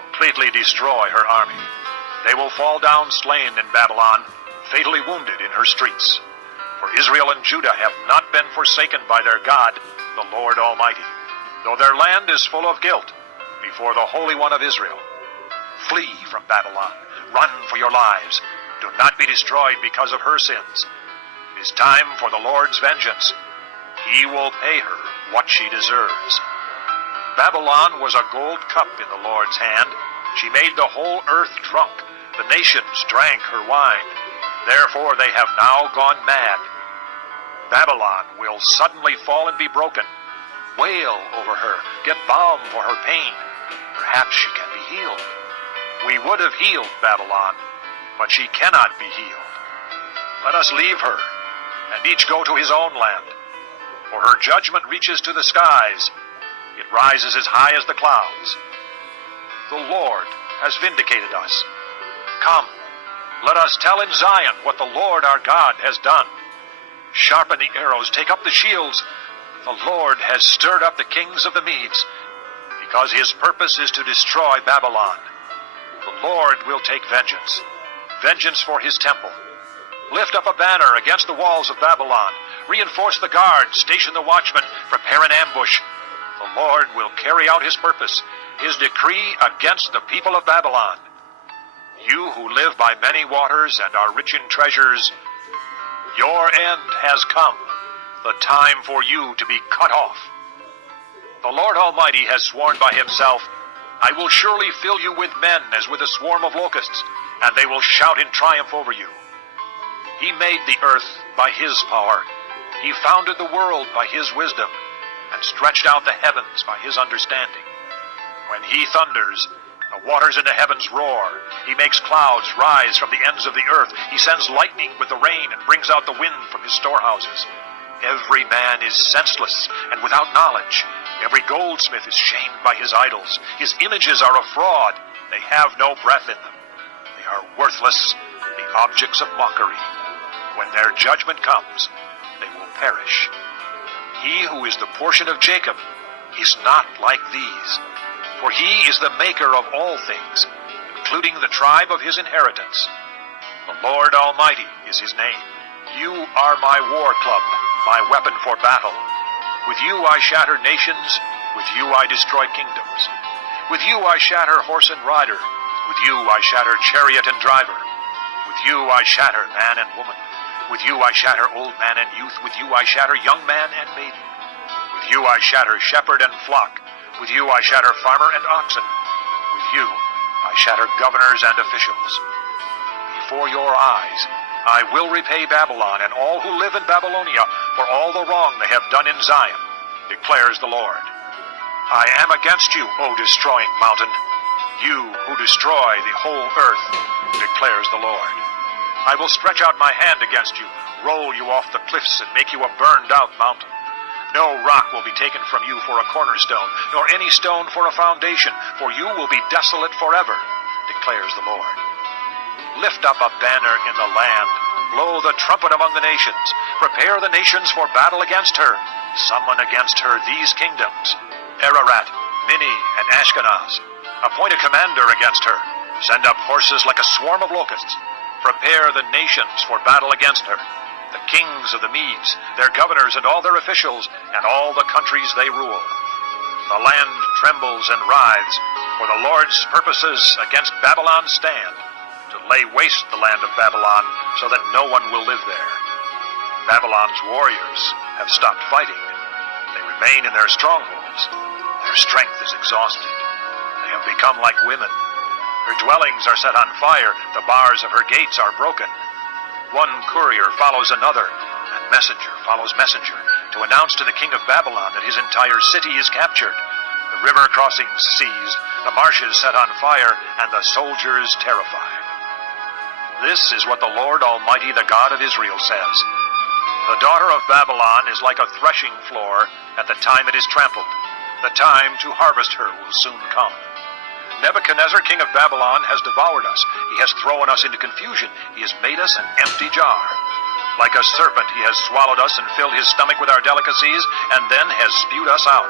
completely destroy her army. They will fall down slain in Babylon, fatally wounded in her streets. For Israel and Judah have not been forsaken by their God, the Lord Almighty, though their land is full of guilt before the Holy One of Israel. Flee from Babylon. Run for your lives. Do not be destroyed because of her sins. It is time for the Lord's vengeance. He will pay her what she deserves. Babylon was a gold cup in the Lord's hand. She made the whole earth drunk. The nations drank her wine. Therefore they have now gone mad. Babylon will suddenly fall and be broken. Wail over her. Get balm for her pain. Perhaps she can be healed. We would have healed Babylon, but she cannot be healed. Let us leave her, and each go to his own land. For her judgment reaches to the skies. It rises as high as the clouds. The Lord has vindicated us. Come, let us tell in Zion what the Lord our God has done. Sharpen the arrows, take up the shields. The Lord has stirred up the kings of the Medes, because his purpose is to destroy Babylon. The Lord will take vengeance, vengeance for his temple. Lift up a banner against the walls of Babylon. Reinforce the guards, station the watchmen, prepare an ambush. The Lord will carry out his purpose, his decree against the people of Babylon. You who live by many waters and are rich in treasures, your end has come, the time for you to be cut off. The Lord Almighty has sworn by himself, I will surely fill you with men as with a swarm of locusts, and they will shout in triumph over you. He made the earth by his power. He founded the world by his wisdom, and stretched out the heavens by his understanding. When he thunders, the waters in the heavens roar. He makes clouds rise from the ends of the earth. He sends lightning with the rain and brings out the wind from his storehouses. Every man is senseless and without knowledge. Every goldsmith is shamed by his idols. His images are a fraud. They have no breath in them. They are worthless, the objects of mockery. When their judgment comes, they will perish. He who is the portion of Jacob is not like these, for he is the maker of all things, including the tribe of his inheritance. The Lord Almighty is his name. You are my war club, my weapon for battle. With you I shatter nations, with you I destroy kingdoms. With you I shatter horse and rider, with you I shatter chariot and driver. With you I shatter man and woman. With you I shatter old man and youth. With you I shatter young man and maiden. With you I shatter shepherd and flock. With you I shatter farmer and oxen. With you I shatter governors and officials. Before your eyes I will repay Babylon and all who live in Babylonia for all the wrong they have done in Zion, declares the Lord. I am against you, O destroying mountain, you who destroy the whole earth, declares the Lord. I will stretch out my hand against you, roll you off the cliffs, and make you a burned-out mountain. No rock will be taken from you for a cornerstone, nor any stone for a foundation, for you will be desolate forever, declares the Lord. Lift up a banner in the land, blow the trumpet among the nations, prepare the nations for battle against her, summon against her these kingdoms, Ararat, Minni, and Ashkenaz. Appoint a commander against her, send up horses like a swarm of locusts. Prepare the nations for battle against her, the kings of the Medes, their governors and all their officials, and all the countries they rule. The land trembles and writhes, for the Lord's purposes against Babylon stand, to lay waste the land of Babylon, so that no one will live there. Babylon's warriors have stopped fighting. They remain in their strongholds. Their strength is exhausted. They have become like women. Her dwellings are set on fire. The bars of her gates are broken. One courier follows another, and messenger follows messenger, to announce to the king of Babylon that his entire city is captured, the river crossings seized, the marshes set on fire, and the soldiers terrified. This is what the Lord Almighty, the God of Israel, says. The daughter of Babylon is like a threshing floor at the time it is trampled. The time to harvest her will soon come. Nebuchadnezzar, king of Babylon, has devoured us. He has thrown us into confusion. He has made us an empty jar. Like a serpent, he has swallowed us and filled his stomach with our delicacies, and then has spewed us out.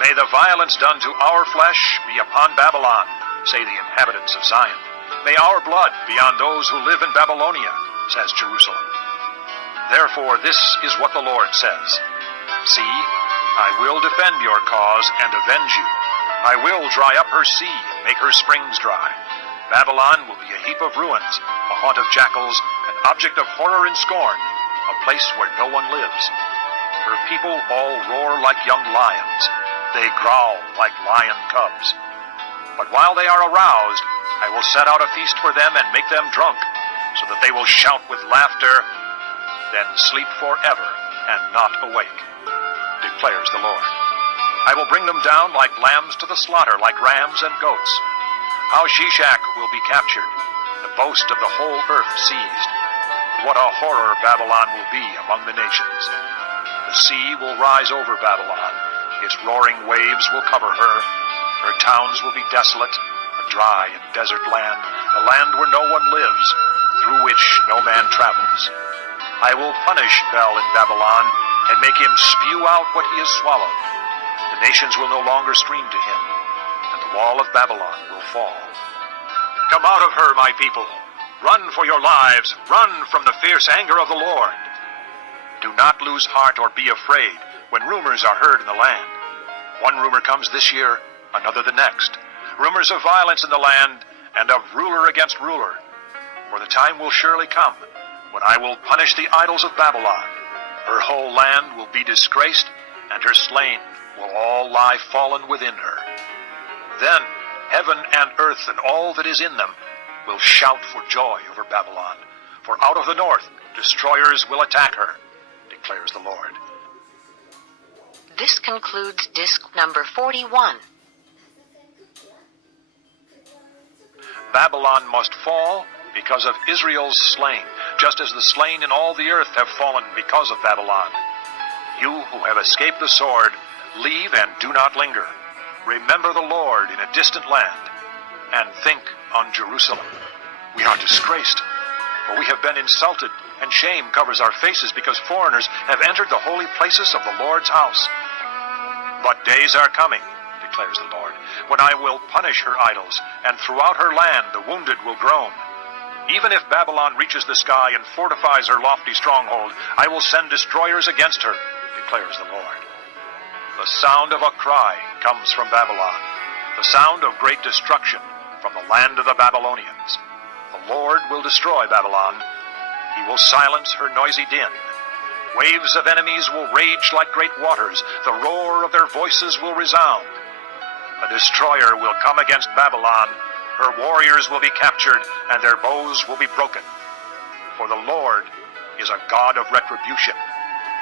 May the violence done to our flesh be upon Babylon. say the inhabitants of Zion. May our blood be on those who live in Babylonia, says Jerusalem. Therefore this is what the Lord says. See, I will defend your cause and avenge you. I will dry up her sea and make her springs dry. Babylon will be a heap of ruins, a haunt of jackals, an object of horror and scorn, a place where no one lives. Her people all roar like young lions. They growl like lion cubs. But while they are aroused, I will set out a feast for them and make them drunk, so that they will shout with laughter, then sleep forever and not awake, declares the Lord. I will bring them down like lambs to the slaughter, like rams and goats. How Shishak will be captured, the boast of the whole earth seized. What a horror Babylon will be among the nations. The sea will rise over Babylon. Its roaring waves will cover her. Her towns will be desolate, a dry and desert land, a land where no one lives, through which no man travels. I will punish Bel in Babylon and make him spew out what he has swallowed. The nations will no longer stream to him, and the wall of Babylon will fall. Come out of her, my people. Run for your lives. Run from the fierce anger of the Lord. Do not lose heart or be afraid when rumors are heard in the land. One rumor comes this year, another the next. Rumors of violence in the land and of ruler against ruler. For the time will surely come when I will punish the idols of Babylon. Her whole land will be disgraced, and her slain will all lie fallen within her. Then heaven and earth and all that is in them will shout for joy over Babylon. For out of the north destroyers will attack her, declares the Lord. This concludes disc number 41. Babylon must fall because of Israel's slain, just as the slain in all the earth have fallen because of Babylon. You who have escaped the sword, leave and do not linger. Remember the Lord in a distant land, and think on Jerusalem. We are disgraced, for we have been insulted, and shame covers our faces because foreigners have entered the holy places of the Lord's house. But days are coming, declares the Lord, when I will punish her idols, and throughout her land the wounded will groan. Even if Babylon reaches the sky and fortifies her lofty stronghold, I will send destroyers against her, declares the Lord. The sound of a cry comes from Babylon, the sound of great destruction from the land of the Babylonians. The Lord will destroy Babylon. He will silence her noisy din. Waves of enemies will rage like great waters. The roar of their voices will resound. A destroyer will come against Babylon. Her warriors will be captured, and their bows will be broken. For the Lord is a God of retribution.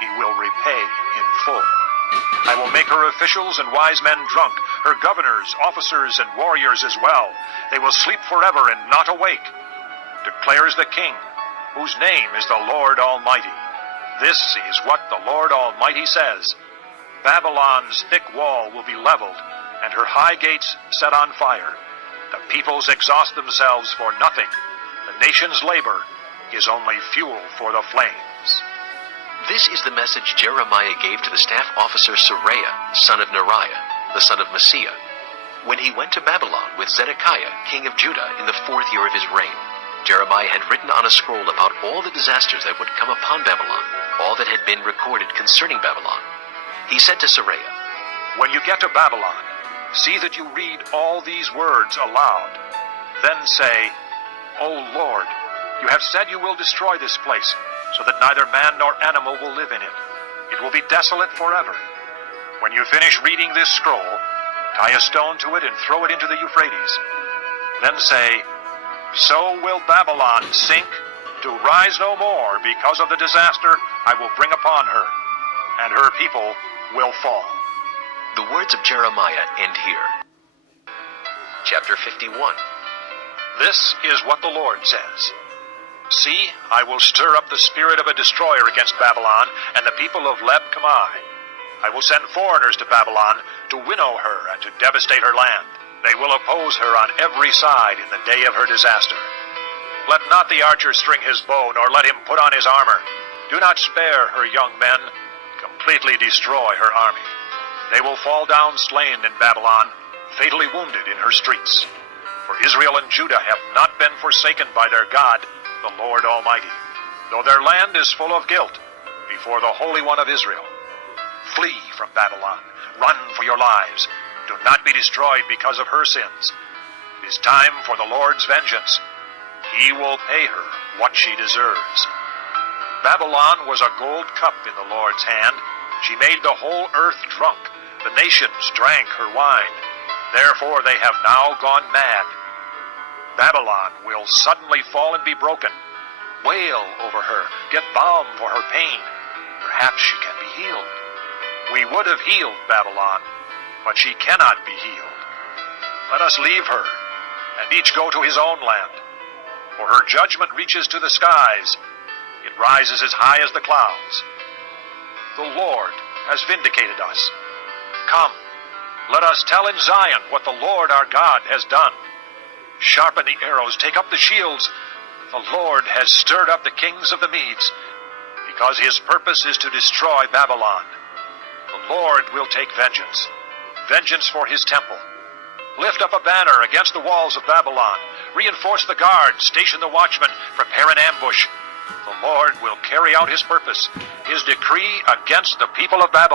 He will repay in full. I will make her officials and wise men drunk, her governors, officers, and warriors as well. They will sleep forever and not awake, declares the King, whose name is the Lord Almighty. This is what the Lord Almighty says. Babylon's thick wall will be leveled, and her high gates set on fire. The peoples exhaust themselves for nothing. The nation's labor is only fuel for the flames. This is the message Jeremiah gave to the staff officer Seraiah, son of Neriah, the son of Maaseiah, when he went to Babylon with Zedekiah, king of Judah, in the 4th year of his reign. Jeremiah had written on a scroll about all the disasters that would come upon Babylon, all that had been recorded concerning Babylon. He said to Seraiah, When you get to Babylon, see that you read all these words aloud. Then say, O Lord, you have said you will destroy this place, so that neither man nor animal will live in it. It will be desolate forever. When you finish reading this scroll, tie a stone to it and throw it into the Euphrates. Then say, So will Babylon sink, to rise no more because of the disaster I will bring upon her, and her people will fall. The words of Jeremiah end here. Chapter 51. This is what the Lord says. See, I will stir up the spirit of a destroyer against Babylon and the people of Leb-Kamai. I will send foreigners to Babylon to winnow her and to devastate her land. They will oppose her on every side in the day of her disaster. Let not the archer string his bow, nor let him put on his armor. Do not spare her young men. Completely destroy her army. They will fall down slain in Babylon, fatally wounded in her streets. For Israel and Judah have not been forsaken by their God, the Lord Almighty, though their land is full of guilt before the Holy One of Israel. Flee from Babylon. Run for your lives. Do not be destroyed because of her sins. It is time for the Lord's vengeance. He will pay her what she deserves. Babylon was a gold cup in the Lord's hand. She made the whole earth drunk. The nations drank her wine. Therefore they have now gone mad. Babylon will suddenly fall and be broken. Wail over her. Get balm for her pain. Perhaps she can be healed. We would have healed Babylon, but she cannot be healed. Let us leave her, and each go to his own land. For her judgment reaches to the skies. It rises as high as the clouds. The Lord has vindicated us. Come, let us tell in Zion what the Lord our God has done. Sharpen the arrows, take up the shields. The Lord has stirred up the kings of the Medes, because his purpose is to destroy Babylon. The Lord will take vengeance, vengeance for his temple. Lift up a banner against the walls of Babylon. Reinforce the guards, station the watchmen, prepare an ambush. The Lord will carry out his purpose, his decree against the people of Babylon.